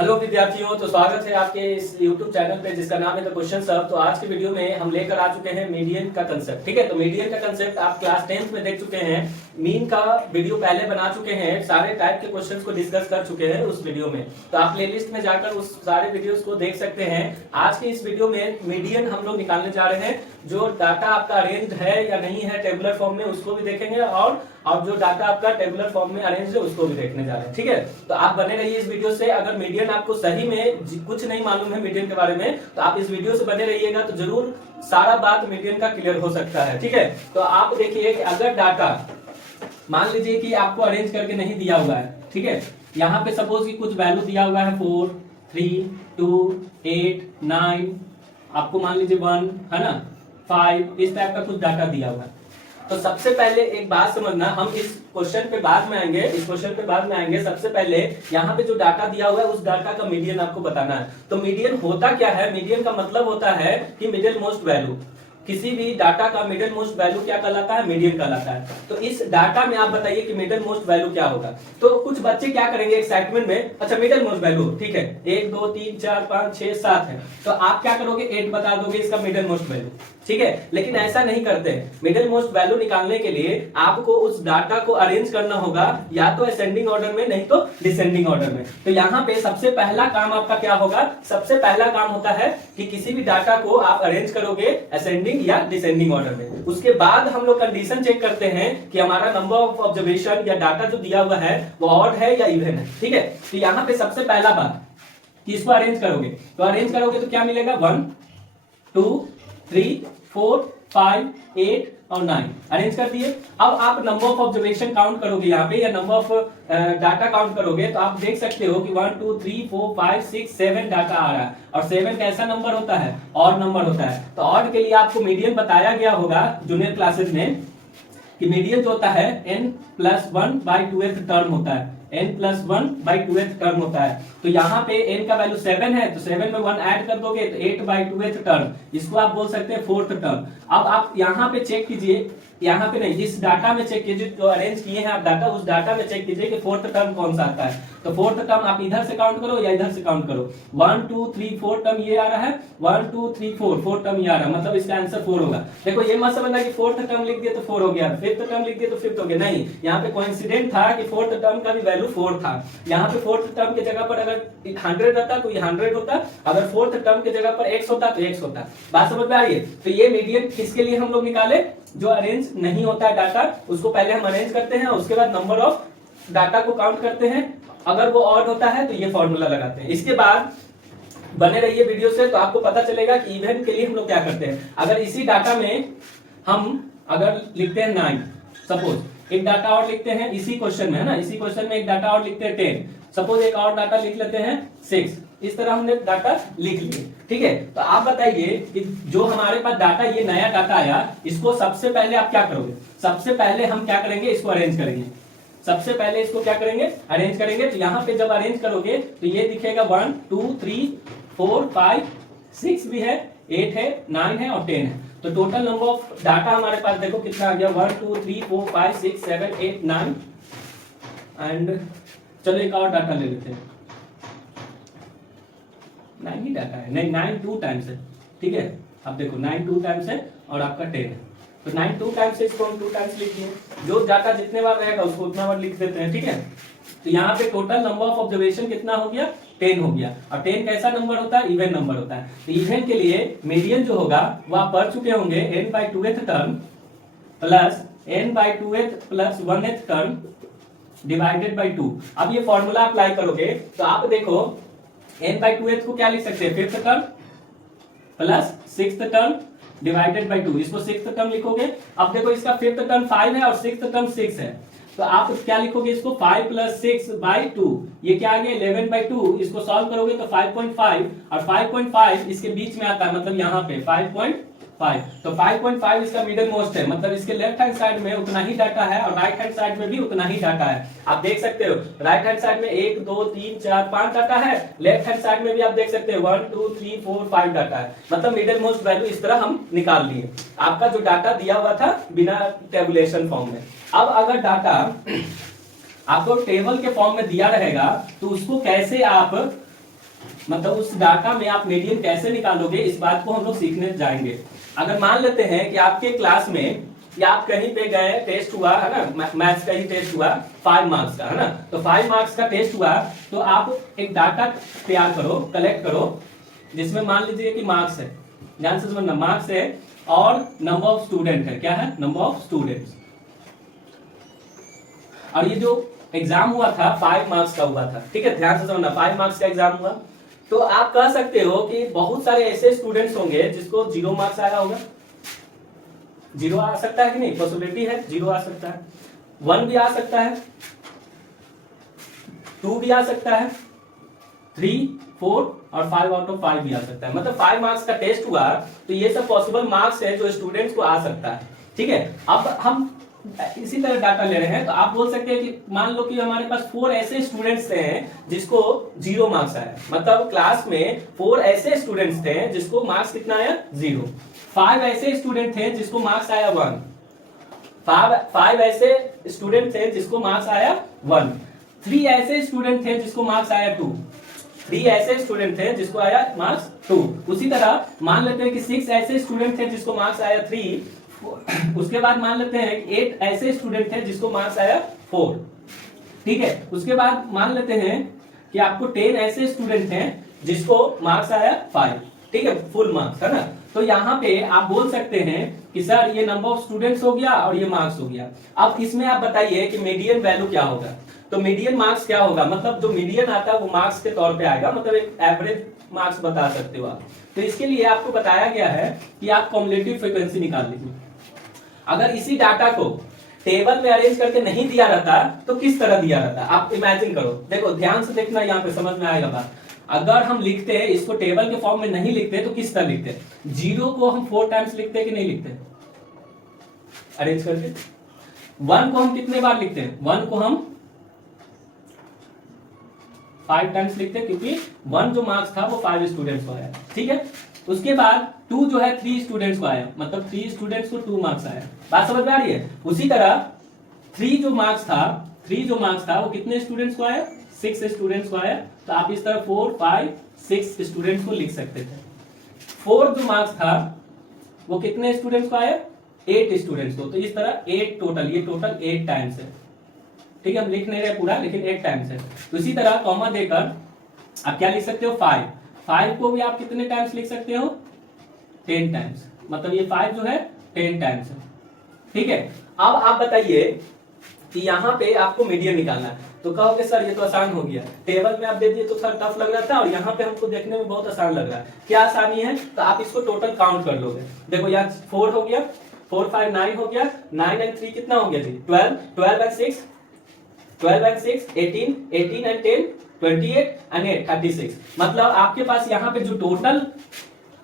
Hello विद्यार्थियों, तो स्वागत है आपके इस YouTube चैनल पे जिसका नाम है द क्वेश्चन सब। तो आज के वीडियो में हम लेकर आ चुके हैं मीडियन का कंसेप्ट। ठीक है, तो मीडियन का कंसेप्ट आप क्लास 10th में देख चुके हैं। मीन का वीडियो पहले बना चुके हैं, सारे टाइप के क्वेश्चंस को डिस्कस कर चुके हैं उस वीडियो में। तो आप प्लेलिस्ट में जाकर उस सारे वीडियोस को देख सकते हैं। आज के इस वीडियो में मीडियन हम लोग निकालने जा रहे हैं। जो डाटा आपका अरेंज है या नहीं है टेबुलर फॉर्म में, उसको भी देखेंगे और जो डाटा आपका टेबुलर फॉर्म में अरेंज है उसको भी देखने जा रहे हैं। ठीक है, तो आप बने रहिए इस वीडियो से। अगर मीडियन आपको सही में कुछ नहीं मालूम है मीडियन के बारे में, तो आप इस वीडियो से बने रहिएगा, तो जरूर सारा बात मीडियन का क्लियर हो सकता है। ठीक है, तो आप देखिए कि अगर डाटा मान लीजिए कि आपको अरेंज करके नहीं दिया हुआ है। ठीक है, यहाँ पे सपोज कि कुछ वैल्यू दिया हुआ है 4, 3, 2, 8, 9, आपको मान लीजिए 1 है ना, 5, इस टाइप का कुछ डाटा दिया हुआ है। तो सबसे पहले एक बात समझना, हम इस क्वेश्चन पे बाद में आएंगे। सबसे पहले यहाँ पे जो डाटा दिया हुआ है उस डाटा का मीडियन आपको बताना है। तो मीडियन होता क्या है? मीडियन का मतलब होता है कि मिडिल मोस्ट वैल्यू। किसी भी डाटा का मिडिल मोस्ट वैल्यू क्या कहलाता है? मीडियन कहलाता है। तो इस डाटा में आप बताइए कि मिडिल मोस्ट वैल्यू क्या होगा। तो कुछ बच्चे क्या करेंगे एक्साइटमेंट में, अच्छा मिडिल मोस्ट वैल्यू ठीक है 1 2 3 4 5 6 7 है, तो आप क्या करोगे 8 बता दोगे इसका मिडिल मोस्ट वैल्यू। ठीक है, लेकिन ऐसा नहीं करते हैं। मिडिल मोस्ट वैल्यू निकालने के लिए आपको उस डाटा को अरेंज करना होगा, या तो असेंडिंग ऑर्डर में नहीं तो डिसेंडिंग ऑर्डर में। तो यहाँ पे सबसे पहला काम आपका क्या होगा? सबसे पहला काम होता है कि किसी भी डाटा को आप अरेंज करोगे असेंडिंग या डिसेंडिंग ऑर्डर में। उसके बाद हम लोग कंडीशन चेक करते हैं कि हमारा नंबर ऑफ ऑब्जर्वेशन या डाटा जो दिया हुआ है वो ऑड है या इवन है। ठीक है, तो यहाँ पे सबसे पहला बात कि इसको अरेंज करोगे, तो अरेंज करोगे तो क्या मिलेगा 1 2 3 4 5 8 और 9 अरेंज कर दिए। अब आप नंबर ऑफ ऑब्जर्वेशन काउंट करोगे यहाँ पे, या नंबर ऑफ डाटा काउंट करोगे, तो आप देख सकते हो कि 1 2 3 4 5 6 7 डाटा आ रहा है। और 7 कैसा नंबर होता है? ऑड नंबर होता है। तो ऑड के लिए आपको मीडियन बताया गया होगा जूनियर क्लासेस में कि मीडियन जो होता है n+1/2th टर्म होता है। n+1/2th टर्म होता है। तो यहाँ पे n का वैल्यू 7 है, तो 7 में 1 ऐड कर दोगे तो 8/2th टर्म, इसको आप बोल सकते हैं 4th टर्म। अब आप यहाँ पे चेक कीजिए, यहाँ पे नहीं, इस डाटा में चेक कीजिए, जो अरेंज किए हैं आप डाटा, उस डाटा में चेक कीजिए कि 4th टर्म कौन सा आता है। तो 4th टर्म आप इधर से काउंट करो या इधर से काउंट करो। 1 2 3 4 टर्म ये आ रहा है, 1 2 3 4 टर्म ये आ रहा है, मतलब इसका आंसर 4 होगा। देखो ये मत समझना कि 4th टर्म लिख दिया तो 4 हो गया, 5th टर्म लिख दिया तो 5th हो गया, नहीं। यहाँ पे कोइंसिडेंट था कि 4th टर्म का भी वैल्यू 4 था। यहाँ पे 4th टर्म की जगह पर अगर 100 रहता तो ये 100 होता, अगर 4th टर्म की जगह पर x होता तो x होता। बात समझ में आ रही है? तो ये मीडियन किसके लिए हम लोग निकाले? जो अरेंज नहीं होता है डाटा, उसको पहले हम अरेंज करते हैं, उसके बाद नंबर ऑफ डाटा को काउंट करते हैं। अगर वो ऑड होता है तो ये फॉर्मूला लगाते हैं। इसके बाद बने रहिए वीडियो से, तो आपको पता चलेगा कि इवेंट के लिए हम लोग क्या करते हैं। अगर इसी डाटा में हम अगर लिखते हैं 9, सपोज एक डाटा और लिखते हैं इसी क्वेश्चन में, है ना, इसी क्वेश्चन में एक डाटा और लिखते हैं 10, सपोज एक और डाटा लिख लेते हैं 6, इस तरह हमने डाटा लिख लिए। ठीक है, तो आप बताइए कि जो हमारे पास डाटा, ये नया डाटा आया, इसको सबसे पहले आप क्या करोगे? सबसे पहले हम क्या करेंगे? इसको अरेंज करेंगे। सबसे पहले इसको क्या करेंगे? अरेंज करेंगे। तो यहाँ पे जब अरेंज करोगे तो ये दिखेगा 1 2 3 4 5 6 भी है, 8 है, 9 है और 10 है। तो टोटल नंबर ऑफ डाटा हमारे पास देखो कितना आ गया, 1 2 3 4 5 6 7 8 9 एंड चलो एक और डाटा ले लेते हैं। 9 ही डाटा है, नहीं 9 2 टाइम्स है। ठीक है, अब देखो 9 2 टाइम्स है और आपका 10 है, तो 9 2 टाइम्स है, इसको हम 2 टाइम्स लिख दिए। जो डाटा जितने बार रहेगा उसको उतना बार लिख देते हैं। ठीक है, तो यहाँ पे टोटल नंबर ऑफ ऑब्जर्वेशन कितना हो गया? 10 हो गया। और 10 कैसा नंबर होता है? इवन नंबर होता है। तो इवन के लिए मीडियन जो होगा वो आप पढ़ चुके होंगे, n/2th term plus n/2th plus 1th term divided by 2। अब ये फॉर्मूला अप्लाई करोगे तो आप देखो n/2th को क्या लिख सकते हैं? 5th term plus 6th term divided by 2, इसको 6th टर्म लिखोगे। अब देखो इसका 5th टर्म 5 है और 6th टर्म 6 है, तो आप क्या लिखोगे इसको? 5 प्लस 6/2, ये क्या आ गया 11/2। इसको सॉल्व करोगे तो 5.5 और 5.5 इसके बीच में आता है, मतलब यहाँ पे 5.5। तो 5.5 इसका मिडिल मोस्ट है, मतलब इसके लेफ्ट हैंड साइड में उतना ही डाटा है और राइट हैंड साइड में भी उतना ही डाटा है। आप देख सकते हो राइट हैंड साइड में 1 2 3 4 5 डाटा है, लेफ्ट हैंड साइड में भी आप देख सकते हो 1 2 3 4 5 डाटा है, मतलब मिडिल मोस्ट वैल्यू इस तरह हम निकाल लिए। आपका जो डाटा दिया हुआ था बिना टेबुलेशन फॉर्म में। अब अगर डाटा आपको टेबल के फॉर्म में दिया रहेगा तो उसको कैसे आप मतलब उस डाटा में आप मीडियन कैसे निकालोगे, इस बात को हम लोग सीखने जाएंगे। अगर मान लेते हैं कि आपके क्लास में या आप कहीं पे गए, टेस्ट हुआ है ना, मैथ्स का ही टेस्ट हुआ 5 मार्क्स का, है ना, तो 5 मार्क्स का टेस्ट हुआ, तो आप एक डाटा तैयार करो, कलेक्ट करो, जिसमें मान लीजिए कि मार्क्स है, ध्यान से समझना, मार्क्स है और नंबर ऑफ स्टूडेंट है, क्या है, नंबर ऑफ स्टूडेंट्स। और ये जो एग्जाम हुआ था 5 मार्क्स का हुआ था, ठीक है, ध्यान से समझना, 5 मार्क्स का एग्जाम हुआ। तो आप कह सकते हो कि बहुत सारे ऐसे स्टूडेंट्स होंगे जिसको 0 मार्क्स आया होगा, 0 आ सकता है कि नहीं, पॉसिबिलिटी है, 0 आ सकता है, 1 भी आ सकता है, 2 भी आ सकता है, 3, 4 और 5 आउट ऑफ 5 भी आ सकता है। मतलब 5 मार्क्स का टेस्ट हुआ, तो ये सब पॉसिबल मार्क्स है जो स्टूडेंट्स को आ सकता है, ठीक है। अब हम इसी तरह डाटा ले रहे हैं, तो आप बोल सकते हैं कि मान लो कि हमारे पास 4 ऐसे स्टूडेंट्स थे जिसको 0 मार्क्स आया, मतलब क्लास में 4 ऐसे स्टूडेंट्स थे जिसको मार्क्स कितना आया, 0। 5 ऐसे स्टूडेंट थे जिसको मार्क्स आया 1, 5 ऐसे स्टूडेंट थे जिसको मार्क्स आया 1, 3 ऐसे स्टूडेंट थे जिसको मार्क्स आया 2, 3 ऐसे स्टूडेंट थे जिसको आया मार्क्स 2। उसी तरह मान लेते हैं कि 6 ऐसे स्टूडेंट थे जिसको मार्क्स आया 3, उसके बाद मान लेते हैं कि 8 ऐसे स्टूडेंट थे जिसको मार्क्स आया 4, ठीक है। उसके बाद मान लेते हैं कि आपको 10 ऐसे स्टूडेंट हैं जिसको मार्क्स आया 5, ठीक है, फुल मार्क्स, है ना। तो यहाँ पे आप बोल सकते हैं कि सर ये नंबर ऑफ स्टूडेंट्स हो गया और ये मार्क्स हो गया। अब इसमें आप बताइए कि मीडियन वैल्यू क्या होगा। तो मीडियन मार्क्स क्या होगा, मतलब जो मीडियन आता है वो मार्क्स के तौर पे आएगा, मतलब एक एवरेज मार्क्स बता सकते हो आप। तो इसके लिए आपको बताया गया है कि आप कॉम्युलेटिव फ्रीक्वेंसी निकाल लीजिए। अगर इसी डाटा को टेबल में अरेंज करके नहीं दिया रहता तो किस तरह दिया रहता, आप इमेजिन करो, देखो ध्यान से देखना, यहाँ पे समझ में आएगा बात। अगर हम लिखते हैं इसको टेबल के फॉर्म में नहीं लिखते तो किस तरह लिखते, 0 को हम 4 टाइम्स लिखते कि नहीं लिखते अरेंज करके। 1 को हम कितने बार लिखते हैं, 1 को हम 5 टाइम्स लिखते हैं, क्योंकि 1 जो मार्क्स था वो 5 स्टूडेंट्स को आया, ठीक है। उसके बाद 2 जो है 3 स्टूडेंट्स को आया, मतलब 3 स्टूडेंट्स को 2 मार्क्स आया, बात समझ में आ रही है। उसी तरह 3 जो मार्क्स था वो कितने स्टूडेंट्स को आया, 6 स्टूडेंट्स को आया। तो आप इस तरह 4, 5, 6 स्टूडेंट्स को लिख सकते थे। 4 जो मार्क्स था वो कितने स्टूडेंट्स को आया, 8 स्टूडेंट्स को। तो इस तरह 8 टोटल, ये टोटल 8 टाइम्स है, ठीक है, हम लिख नहीं रहे पूरा, लेकिन 8 टाइम्स है। तो इसी तरह कॉमा देकर आप क्या लिख सकते हो, 5 को भी आप कितने टाइम्स लिख सकते हो, 10 टाइम्स, मतलब ये 5 जो है 10 टाइम्स है, ठीक है। अब आप बताइए कि यहाँ पे आपको मीडियन निकालना है, तो कहोगे सर ये तो आसान हो गया, टेबल में आप दे दिए तो सर टफ लग रहा था और यहाँ पे हमको देखने में बहुत आसान लग रहा है। क्या आसानी है, तो आप इसको टोटल काउंट कर लोगे। देखो यहाँ 4 हो गया, 4, 5, 9 हो गया, 9 एंड 3 कितना हो गया जी, 12, 12 एंड 6, 12 एंड 6 18, 18 एंड 10 28 एंड 8 36। मतलब आपके पास यहाँ पे जो टोटल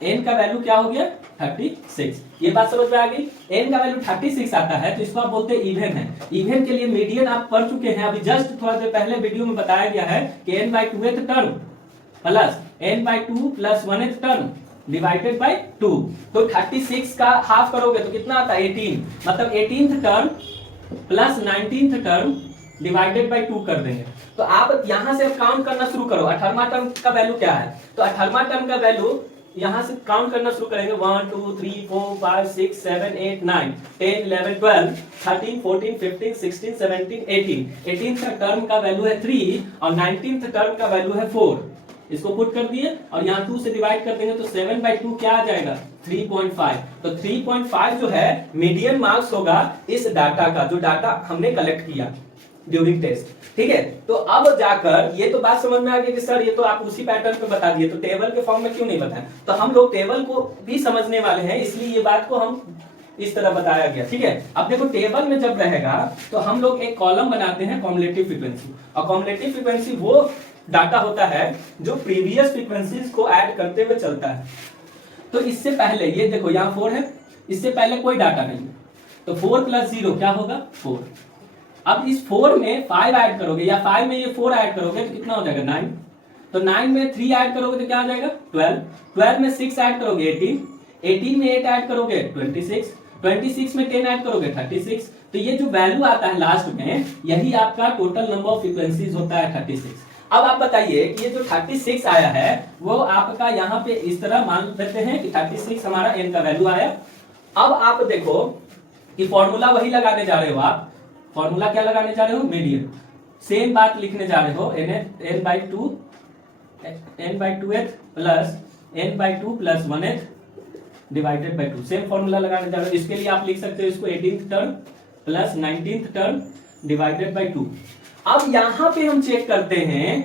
n का वैल्यू क्या हो गया, 36। ये बात समझ में आ गई, n का वैल्यू 36 आता है तो इसको आप बोलते हैं इवन है। इवन के लिए मीडियन आप पढ़ चुके हैं, अभी जस्ट थोड़ा देर पहले वीडियो में बताया गया है कि n/2th term plus n/2 plus 1th term divided by 2। तो 36 का हाफ करोगे तो कितना आता है, 18, मतलब 18th term plus 19th term divided by 2 कर देंगे। तो आप यहां से काउंट करना शुरू करो, 18वां टर्म का वैल्यू क्या है, तो 18वां टर्म का वैल्यू यहां से काउंट करना शुरू करेंगे, 1 2 3 4 5 6 7 8 9 10 11 12 13 14 15 16 17 18। 18th टर्म का वैल्यू है 3 और 19th टर्म का वैल्यू है 4। इसको पुट कर दिए और यहाँ 2 से डिवाइड कर देंगे तो 7/2 क्या आ जाएगा, 3.5। तो 3.5 जो है मीडियन मार्क्स होगा इस डाटा का, जो डाटा हमने कलेक्ट किया ड्यूरिंग टेस्ट, ठीक है। तो अब जाकर ये तो बात समझ में आ गई कि सर ये तो आप उसी पैटर्न पे बता दिए, तो टेबल के फॉर्म में क्यों नहीं बताएं। तो हम लोग टेबल को भी समझने वाले हैं, इसलिए ये बात को हम इस तरह बताया गया, ठीक है। अब देखो टेबल में जब रहेगा तो हम लोग एक कॉलम बनाते हैं कॉम्युलेटिव फ्रीक्वेंसी, और कॉम्युलेटिव फ्रीक्वेंसी वो डाटा होता है जो प्रीवियस फ्रीक्वेंसीज को ऐड करते हुए चलता है। तो इससे पहले ये देखो यहाँ 4 है, इससे पहले कोई डाटा नहीं है, तो 4 + 0 क्या होगा, 4। अब इस 4 में 5 ऐड करोगे या 5 में ये 4 ऐड करोगे तो कितना हो जाएगा, 9। तो 9 में 3 ऐड करोगे तो क्या आ जाएगा, 12। 12 में 6 ऐड करोगे 18। 18 में 8 ऐड करोगे 26। 26 में 10 ऐड करोगे 36। तो ये जो वैल्यू आता है लास्ट में, यही आपका टोटल नंबर ऑफ फ्रीक्वेंसीज होता है 36। अब आप बताइए कि ये जो 36 आया है वो आपका यहाँ पे इस तरह मान लेते हैं कि 36 हमारा n का वैल्यू आया। अब आप देखो कि फॉर्मूला वही लगाने जा रहे हो, आप फॉर्मूला क्या लगाने जा रहे हो, मीडियन। सेम बात लिखने जा रहे हो n by two th plus n by two plus 1th divided by 2। Same formula लगाने जा रहे हो। इसके लिए आप लिख सकते हो इसको 18th term plus 19th term divided by 2। अब यहां पे हम चेक करते हैं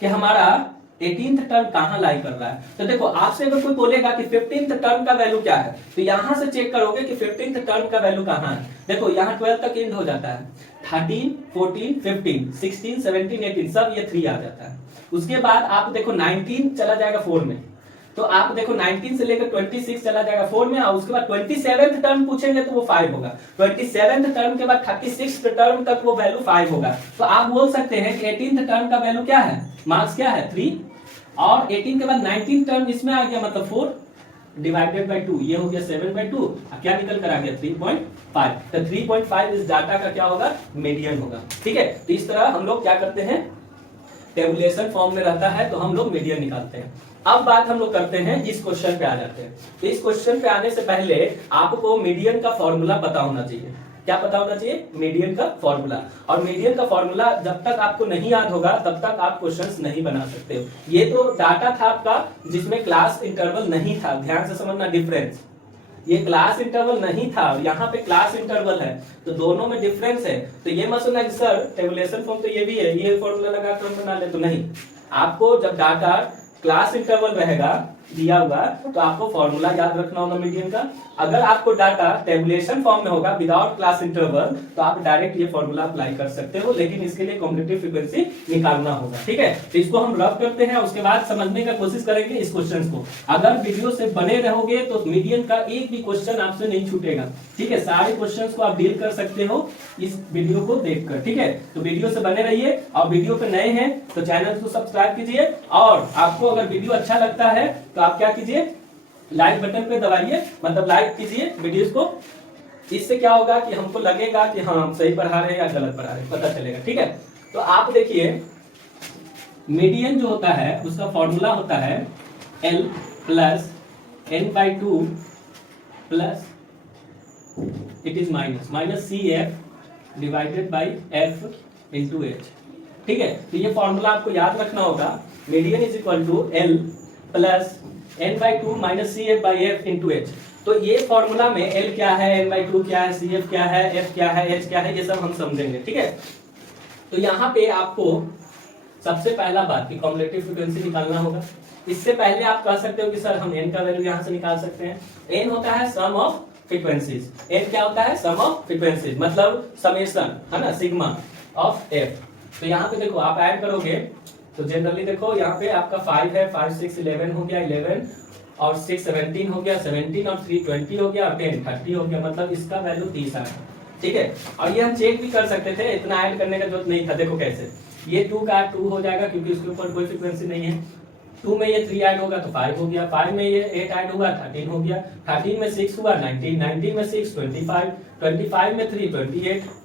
कि हमारा 18th टर्म कहां लाई कर रहा है। तो देखो आपसे अगर कोई बोलेगा कि 15th टर्म का वैल्यू क्या है, तो यहां से चेक करोगे कि 15th टर्म का वैल्यू कहां है। देखो यहां 12 तक एंड हो जाता है, 13, 14, 15, 16, 17, 18 सब ये 3 आ जाता है। उसके बाद आप देखो 19 चला जाएगा 4 में, तो आप देखो 19 से लेकर 26 चला जाएगा 4 में, और उसके बाद 27th टर्म पूछेंगे तो वो 5 होगा। 27th टर्म के बाद 36th टर्म तक वो वैल्यू 5 होगा। तो आप बोल सकते हैं कि 18th टर्म का वैल्यू क्या है, मार्क्स क्या है 3, और 18 के बाद 19th टर्म इसमें आ गया मतलब 4 डिवाइडेड बाई 2, ये हो गया 7/2। क्या निकल कर आ गया 3.5। तो 3.5 इस डाटा का क्या होगा, मीडियन होगा। ठीक है, तो इस तरह हम लोग क्या करते हैं, टेबुलेशन फॉर्म में रहता है तो हम लोग मीडियन निकालते हैं। अब बात हम लोग करते हैं इस क्वेश्चन पे आ जाते हैं। तो इस क्वेश्चन पे आने से पहले आपको मीडियन का फॉर्मूला पता होना चाहिए। क्या पता होना चाहिए, मीडियन का फॉर्मूला। और मीडियन का फॉर्मूला जब तक आपको नहीं याद होगा तब तक आप क्वेश्चंस नहीं बना सकते हो। ये तो डाटा था आपका जिसमें क्लास इंटरवल नहीं था, ध्यान से समझना डिफरेंस। ये क्लास इंटरवल नहीं था, यहाँ पे क्लास इंटरवल है, तो दोनों में डिफरेंस है। तो ये मत सुनना कि सर टेबुलेशन फॉर्म तो ये भी है, ये फॉर्मूला लगा कर हम बना ले, तो नहीं। आपको जब डाटा क्लास इंटरवल रहेगा दिया हुआ तो आपको फॉर्मूला याद रखना होगा मीडियन का। अगर आपको डाटा टेबुलेशन फॉर्म में होगा विदाउट क्लास इंटरवल तो आप डायरेक्ट ये फॉर्मूला अप्लाई कर सकते हो, लेकिन इसके लिए कॉम्पिटिटिव फ्रीक्वेंसी निकालना होगा। ठीक है, तो इसको हम रब करते हैं, उसके बाद समझने का कोशिश करेंगे इस क्वेश्चन को। अगर वीडियो से बने रहोगे तो मीडियन का एक भी क्वेश्चन आपसे नहीं छूटेगा। ठीक है, सारे क्वेश्चन को आप डील कर सकते हो इस वीडियो को देखकर। ठीक है, तो वीडियो से बने रहिए, और वीडियो पे नए हैं तो चैनल को सब्सक्राइब कीजिए, और आपको अगर वीडियो अच्छा लगता है तो आप क्या कीजिए, लाइक बटन पे दबाइए, मतलब लाइक कीजिए वीडियोस को। इससे क्या होगा कि हमको लगेगा कि हाँ हम सही पढ़ा रहे हैं या गलत पढ़ा रहे हैं, पता चलेगा। ठीक है, तो आप देखिए मीडियन जो होता है उसका फॉर्मूला होता है L plus n/2 plus it is minus CF divided by F into H। ठीक है, तो ये फॉर्मूला आपको याद रखना होगा। Median is equal to L plus n/2 minus CF by F into H। तो ये फॉर्मूला में L क्या है, n/2 क्या है, CF क्या है, F क्या है, H क्या है, ये सब हम समझेंगे। ठीक है, तो यहाँ पे आपको सबसे पहला बात कि कॉम्युलेटिव फ्रीक्वेंसी निकालना होगा। इससे पहले आप कह सकते हो कि सर हम n का वैल्यू यहाँ से निकाल सकते हैं। n होता है सम ऑफ फ्रीक्वेंसीज। n क्या होता है, सम ऑफ फ्रीक्वेंसीज, मतलब समेशन है ना, सिग्मा ऑफ f। तो यहाँ पे देखो आप ऐड करोगे तो जनरली देखो यहाँ पे आपका 5 है, 5 6 11 हो गया, 11 और 6 17 हो गया, 17 और 3 20 हो गया, और 10 30 हो गया, मतलब इसका वैल्यू 30 आ गया। ठीक है, और ये हम चेक भी कर सकते थे, इतना ऐड करने का जरूरत नहीं था। देखो कैसे, ये 2 का 2 हो जाएगा क्योंकि उसके ऊपर कोई फ्रीक्वेंसी नहीं है। 2 में ये 3 ऐड होगा तो 5 हो गया, 5 में ये 8 ऐड होगा 13 हो गया, 13 में 6 हुआ 19, 19 में 6 25, 25 में 3 28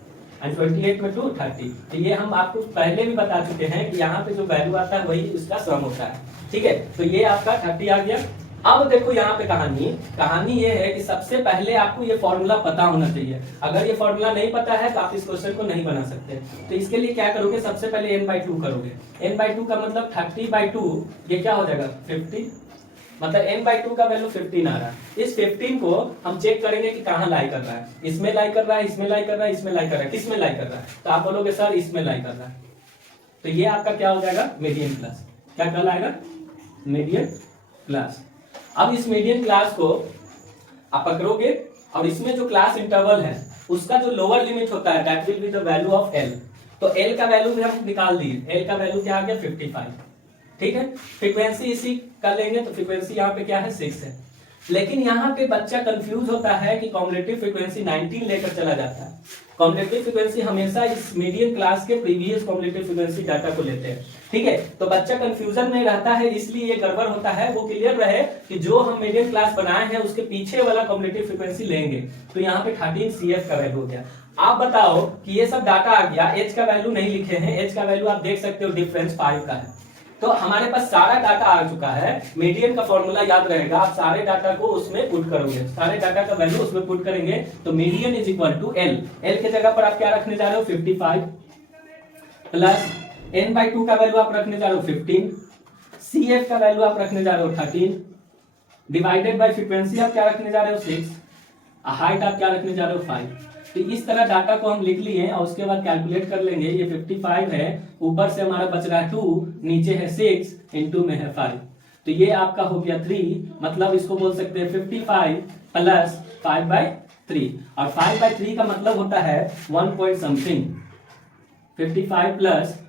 एंड 28 में 2 30। तो ये हम आपको पहले भी बता चुके हैं कि यहाँ पे जो वैल्यू आता है वही इसका सम होता है। ठीक है, तो ये आपका 30 आ गया। अब देखो यहाँ पे कहानी ये है कि सबसे पहले आपको ये फॉर्मूला पता होना चाहिए। अगर ये फॉर्मूला नहीं पता है तो आप इस क्वेश्चन को नहीं बना सकते। तो इसके लिए क्या करोगे, सबसे पहले n/2 करोगे। n/2 का मतलब 30/2, ये क्या हो जाएगा 50, मतलब n/2 का वैल्यू 15 आ रहा है। इस 15 को हम चेक करेंगे कि कहाँ लाई कर रहा है, इसमें लाई कर रहा है, इसमें लाई कर रहा है, इसमें लाई कर रहा है, किसमें लाई कर रहा है, तो आप बोलोगे सर इसमें लाई कर रहा है। तो ये आपका क्या हो जाएगा, मीडियन क्लास। क्या कहलाएगा, मीडियन क्लास। अब इस मीडियन क्लास को आप पकड़ोगे, और इसमें जो क्लास इंटरवल है उसका जो लोअर लिमिट होता है that will be the value of L। तो L का वैल्यू भी हम निकाल दिए, L का वैल्यू क्या आ गया 55। ठीक है, फ्रीक्वेंसी इसी कर लेंगे, तो फ्रीक्वेंसी यहाँ पे क्या है 6 है। लेकिन यहाँ पे बच्चा कंफ्यूज होता है कि कॉम्युलेटिव फ्रीक्वेंसी 19 लेकर चला जाता है। कॉम्युलेटिव फ्रीक्वेंसी हमेशा इस मीडियन क्लास के प्रीवियस कॉम्युलेटिव फ्रीक्वेंसी डाटा को लेते हैं, ठीक है। तो बच्चा कंफ्यूजन में रहता है, इसलिए ये गड़बड़ होता है। वो क्लियर रहे कि जो हम मीडियन क्लास बनाए हैं उसके पीछे वाला कॉम्युलेटिव फ्रीक्वेंसी लेंगे। तो यहाँ पे 13 CF का वैल्यू हो गया। आप बताओ कि ये सब डाटा आ गया, एच का वैल्यू नहीं लिखे हैं, एच का वैल्यू आप देख सकते हो डिफरेंस 5 का है। तो हमारे पास सारा डाटा आ चुका है। मीडियन का फॉर्मूला याद रहेगा, आप सारे डाटा को उसमें पुट करोगे, सारे डाटा का वैल्यू उसमें पुट करेंगे तो median is equal to L. L के जगह पर आप क्या रखने जा रहे हो 55 प्लस n/2 का वैल्यू आप रखने जा रहे हो 15, CF का वैल्यू आप रखने जा रहे हो 13 डिवाइडेड बाय फ्रीक्वेंसी आप क्या रखने जा रहे हो 6, हाइट आप क्या रखने जा रहे हो 5। तो इस तरह डाटा को हम लिख लिए और उसके बाद कैलकुलेट कर लेंगे। ये 55 है, ऊपर से हमारा बच रहा है 2, नीचे है 6, इनटू में है 5, तो ये आपका हो गया 3। मतलब इसको बोल सकते हैं 55 प्लस 5/3, और 5/3 का मतलब होता है 1 पॉइंट समथिंग। 55 प्लस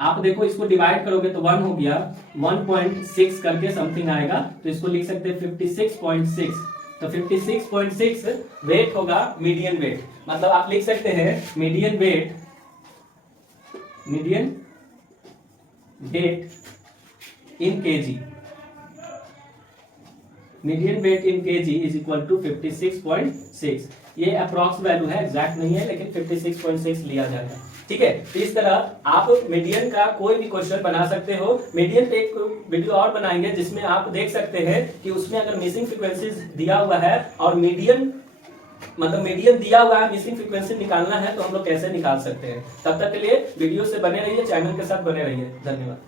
आप देखो इसको डिवाइड करोगे तो 1 हो गया, 1.6 करके समथिंग आएगा, तो इसको लिख सकते हैं 56.6। तो 56.6 वेट होगा मीडियन वेट। मतलब आप लिख सकते हैं median weight in KG, median weight in KG is equal to 56.6। ये अप्रॉक्स वैल्यू है, एग्जैक्ट नहीं है, लेकिन 56.6 लिया जाएगा, ठीक है। तो इस तरह आप मीडियन का कोई भी क्वेश्चन बना सकते हो। मीडियन पे एक वीडियो और बनाएंगे जिसमें आप देख सकते हैं कि उसमें अगर मिसिंग फ्रीक्वेंसीज दिया हुआ है और मीडियन मतलब मीडियन दिया हुआ है, मिसिंग फ्रीक्वेंसी निकालना है तो हम लोग कैसे निकाल सकते हैं। तब तक के लिए वीडियो से बने रहिए, चैनल के साथ बने रहिए। धन्यवाद।